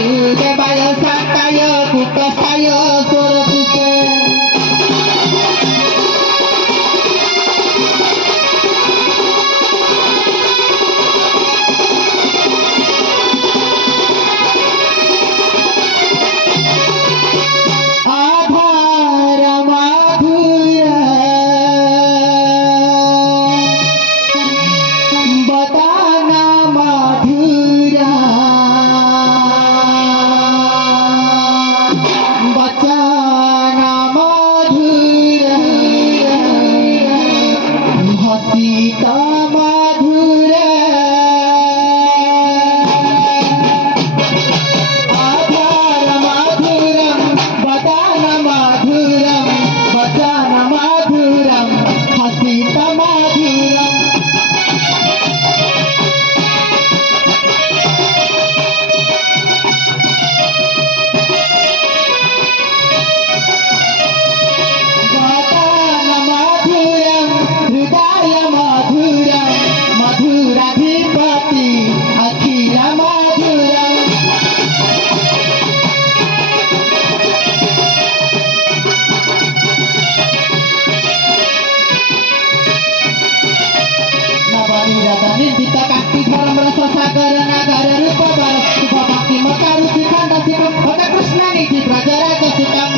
वासुदेवाय शांताय कुटस्थाय स्वरपूते सागर नागर रूप बर शुभ भक्ति मकार शिखंड शिव भक्त कृष्ण निधि ब्रजराज सुतम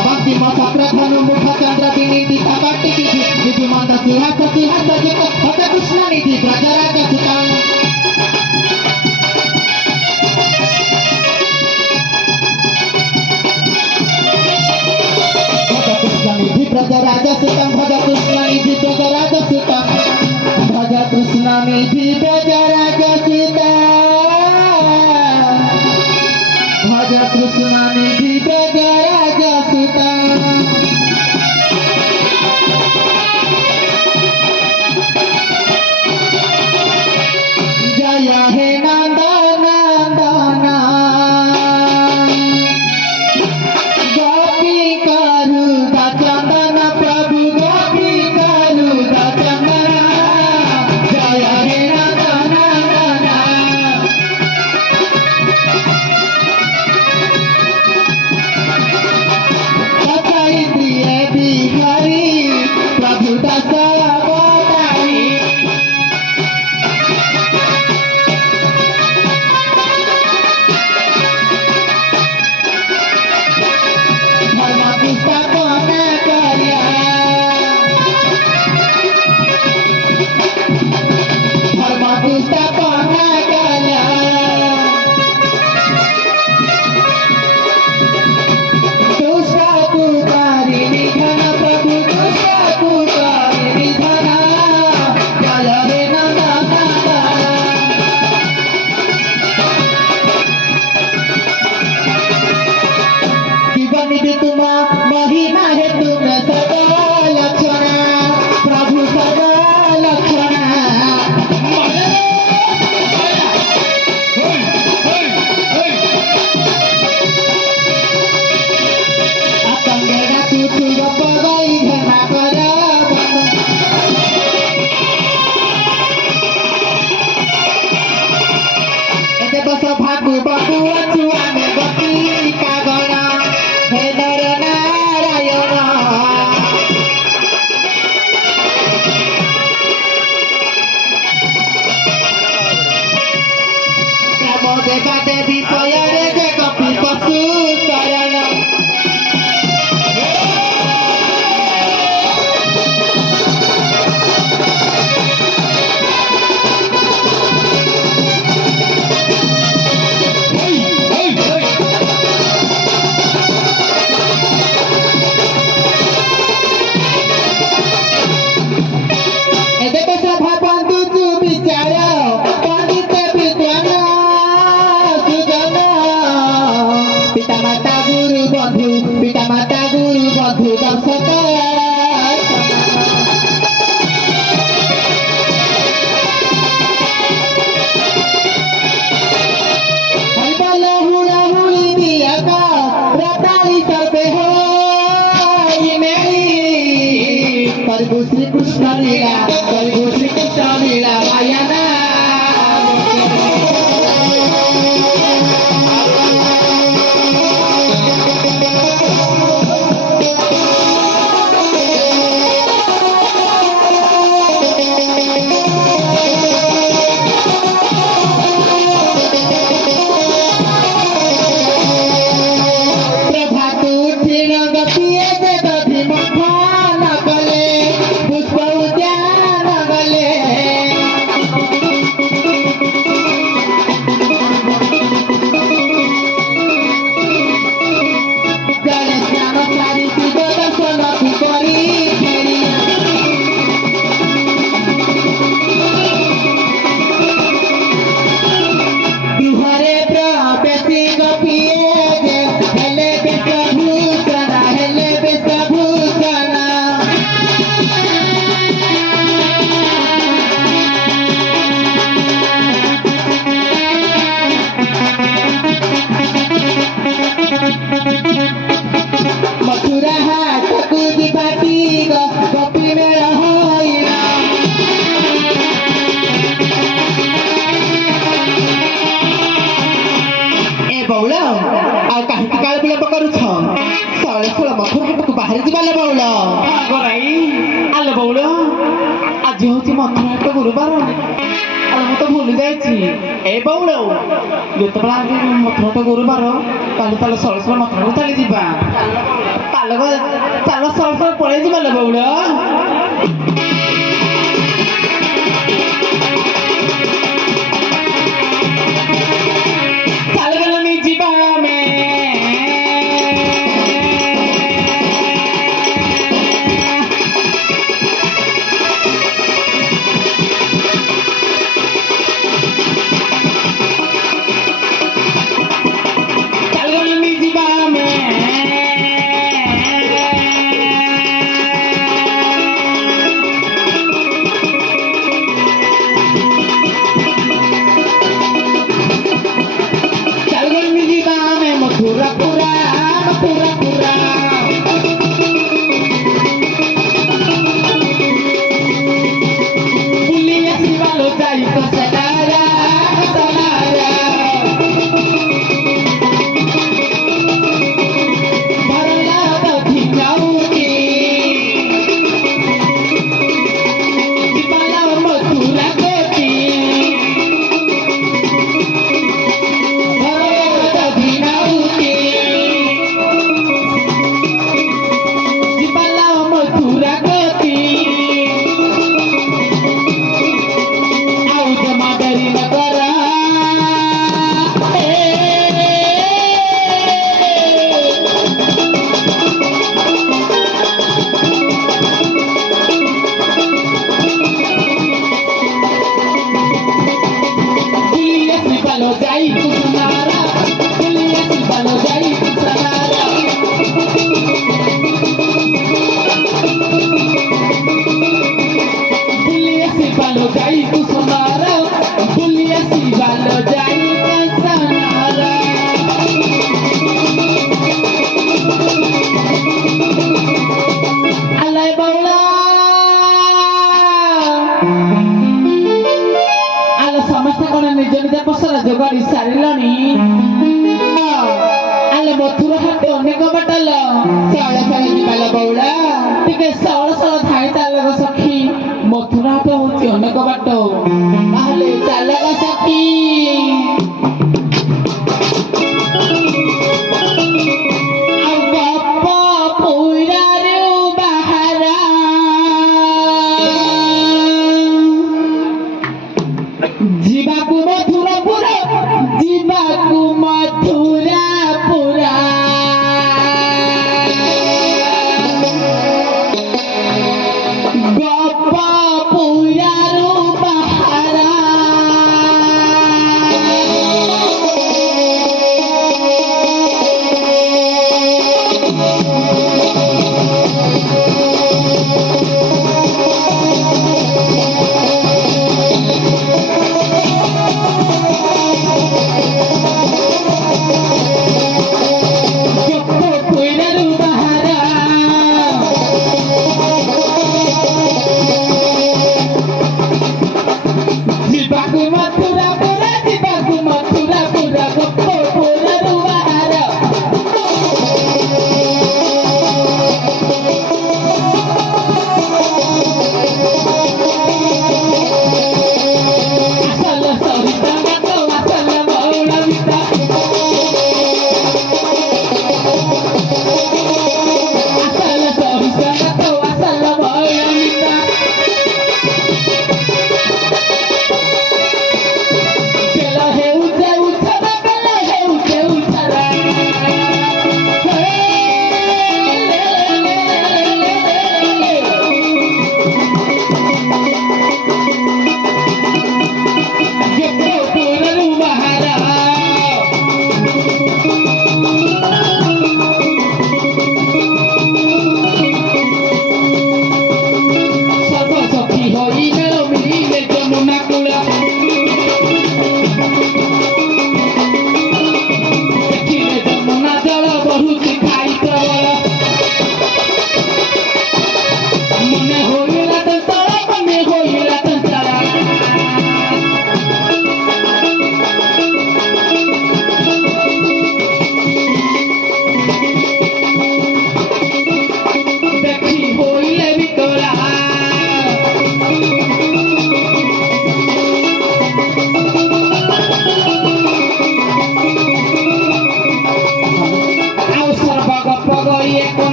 भक्ति मकर धनु मुख चंद्र विनीता भक्ति विधि मंत्र सुहास सुहास युक्त भक्त कृष्ण निधि ब्रजराज सुतम ब्रजराज सुतम भज कृष्ण निधि ब्रजराज सुतम भज कृष्ण निधि ब्रजराज सुतम भज कृष्ण निधि ब्रजराज सुतम जय हे नंदन नंदन गोपी करु चंदन प्रभु गोपी करु चंदन जय हे नंदन नंदन तथा इंद्रिय बिहारी प्रभु दस अवतारी महिमा है तुम सदा लक्षणा प्रभु सदा लक्षणा आतंगेरा तू छुब पगई घना कर एते बस भागु बाबू छुआ में गति कागणा हे नर नारायण राम देवा देवी पयरे जे कपि पशु शरण पिता माता गुरु बंधु दर्शक କରିବୁ ଶ୍ରୀକୃଷ୍ଣ ଲୀଳା କରିବୁ ଶ୍ରୀକୃଷ୍ଣ ଲୀଳା ମାୟାନା मथुरा हाट कुदी बाटी गोपी में रहोइना ए बौल आ काहे काल बिलंब करू छ सळे सोळ मथुरा हाट को बाहर जिबाले बौल गराई आले बौल आज होची मथुरा हाट गुरुवार आले मु तो भूली जाइछि ए बौल जेतबेला मथुरा हाट गुरुवार काली ताले सळे सोळ मथुरा हाट चली जिबा चल सर पड़े जी बोले बउल चल गल मी जीवा में चल गल मी जीवा में मथुरा पूरा मथुरा पूरा पुलिया शिवालो जाई तो सनारा सनारा भरला दधी जाऊकी शिवाला मथुरा कोती जाई तू सुनारा पुलिया शिवालो जाई तू सुनारा अल्लाह बौला अल्लाह समस्त कोन निज निज पसरा जोगाड़ी सारिलानी अल्लाह मथुरा हाट अनेक बाटल साळ साळ जिबाला बौला टिके साळ साळ धाई चालग सखी मथुरा हाट होची अनेक बाट ताहले चालग सखी जीवाकू मथुरा पूरा जीवाकू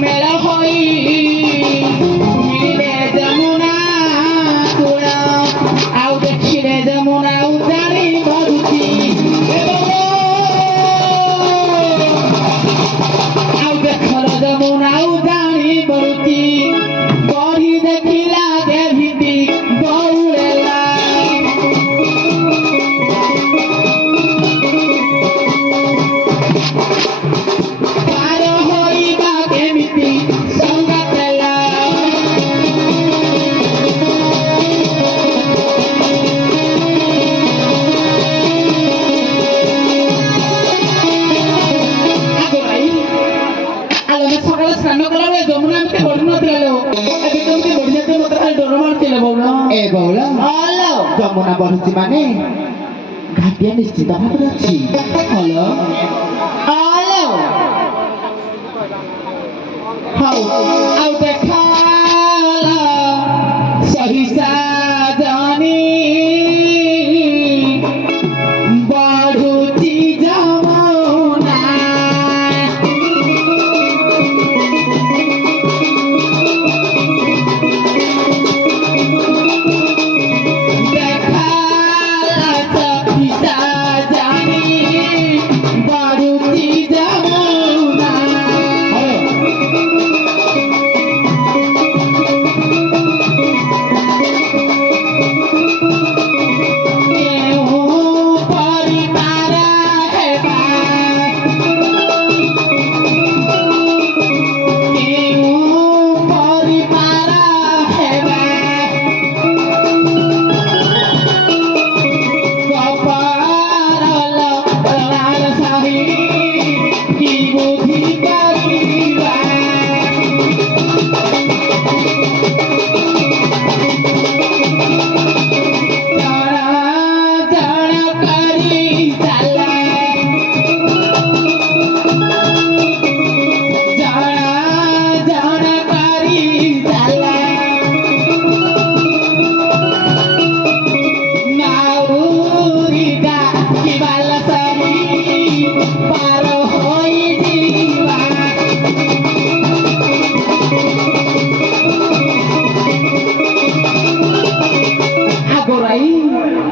মেলা হই মিলে যমুনা তোরা আউ দেখিলে যমুনা উজানি বলছি আউ দেখল যমুনা উজানি বলছি বড়ি দেখিলা দেভিতি বউরেলা পার হইবা কেমিতি সঙ্গাতেলা ସକାଳେ ସ୍ନାନ କଲାବେଳେ ଯମୁନା ଏମିତି ବଢି ନଥିଲା ଲୋ ଏବେ କେମିତି ବଢି ଯାଇଥିଲେ ମତେ ଖାଲି ଡର ମାରୁଥିଲେ ବଉଳ ଏ ବଉଳ ହଲୋ ଯମୁନା ବଢୁଛି ମାନେ ଘାଟିଆ ନିଶ୍ଚିତ ଭାବରେ ଅଛି ହଲୋ ହଲୋ ହଉ ଆଉ ଦେଖ ସହିସା ଜାନି ବଢୁଛି ଯମୁନା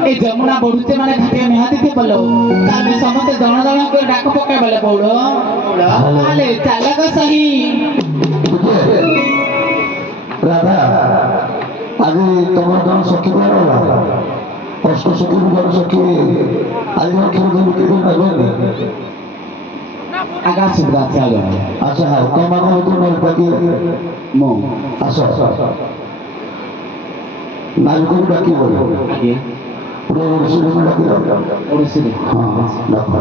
এই যমুনা বଢୁছে মানে ঘাটিয়া নিହାତି ଥିବ ଲୋ ଆମେ ସମସ୍ତେ ଜଣ ଜଣ କରି ଡାକ ପକେଇବଲେ ବଉଳ ଆଲେ ଚାଲକ ସହି রাধা আগে তোমার গান সখী বেড়ালা কষ্ট সখী গান সখী আজ খেলে দেবো কি করবে agak sudah jalan আচ্ছা হ্যাঁ তোমার মতো নয় বাকি mau আসো নারী বাকি বলো lagi পুরো রসুন বাকি urus ini হ্যাঁ দেখো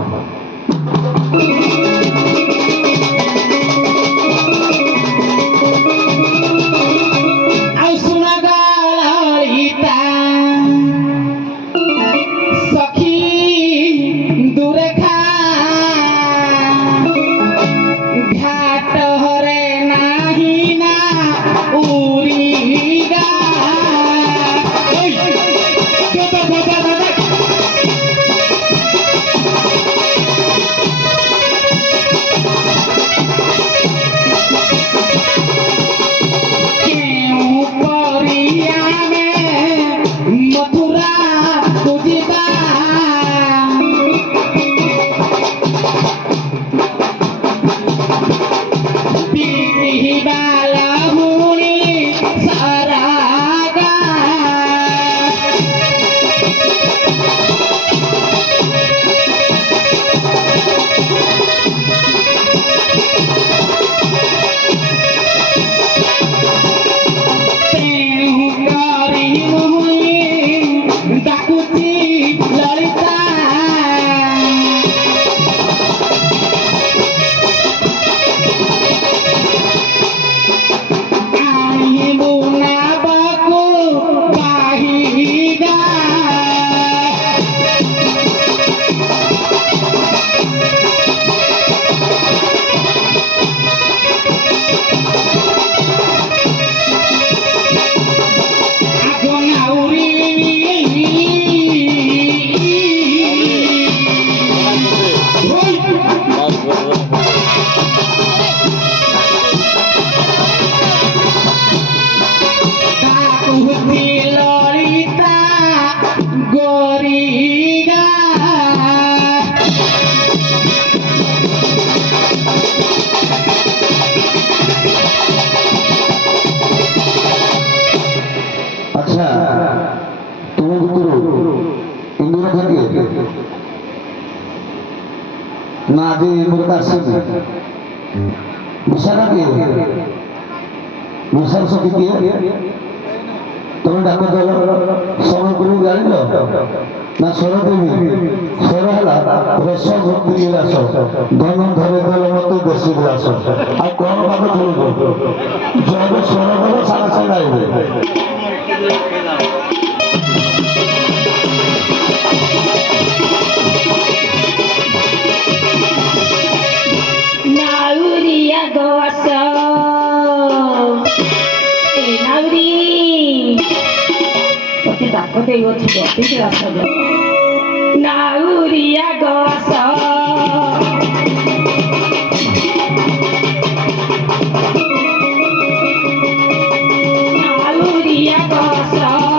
ଆଉ ଶୁଣ ଗଳିତା ସଖୀ ଦୂରେ ଖା ଘାଟ ହରେ ନାହିଁ ନା ଉରିଗା তুমি ভিতরে ইন্দুরা থাকে না আজ ইন্দুরা আসেনি বিশাল কি বিশাল সখী কি তুমি ডাক দল সময় করে জানিল না স্বর দেবী স্বর হলা রস ভক্তি বিলাস ধন ধরে দল মতো দেশী বিলাস আর কোন ভাবে ধরব যবে স্বর দেব সারা সারা আইবে Nauria gosa, Nauri. Porque tá quando eu te der, tem graça de. Nauria gosa. Nauria gosa.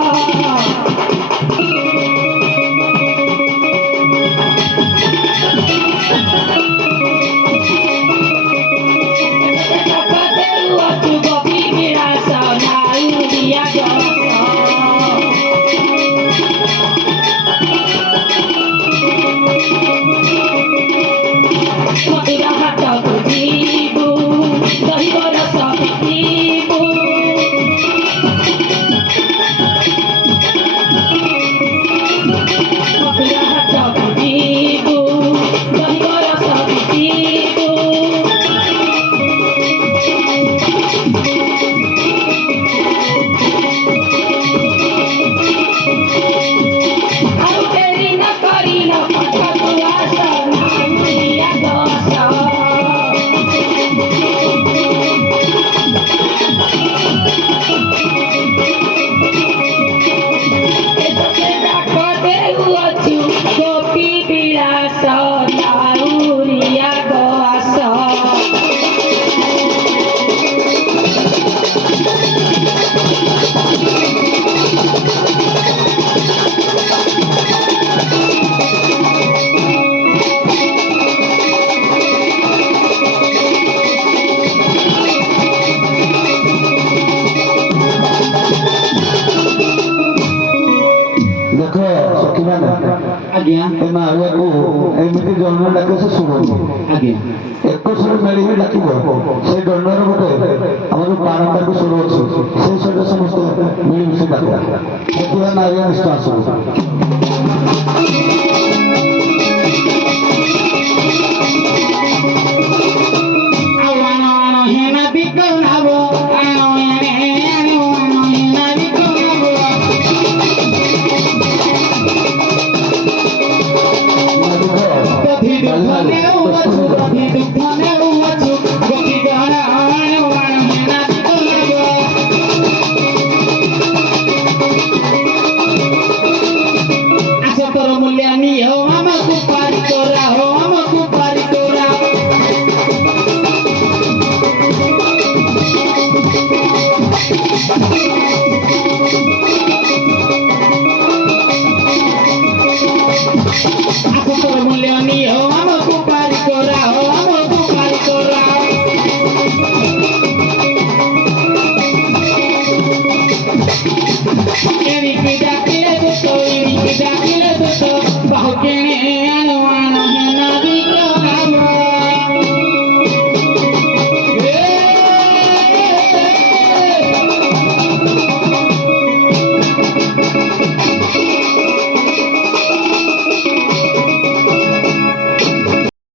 ଆଜ୍ଞା ଏ ମାରିବାକୁ ଏମିତି ଜନ୍ମ ଡାକେ ସେ ଶୁଣୁନି ଆଜ୍ଞା ଏକ ସୁର ମେଳିକି ଡାକିବ ସେଇ ଦଣ୍ଡର ଗୋଟେ ଆମର ପାରମ୍ପରିକ ସୁର ଅଛି ସେଇ ସୁରରେ ସମସ୍ତେ ମିଳିମିଶି ଡାକିବା ସେଥିପାଇଁ ମାରିବା ନିଶ୍ଚୟ ଆସିବ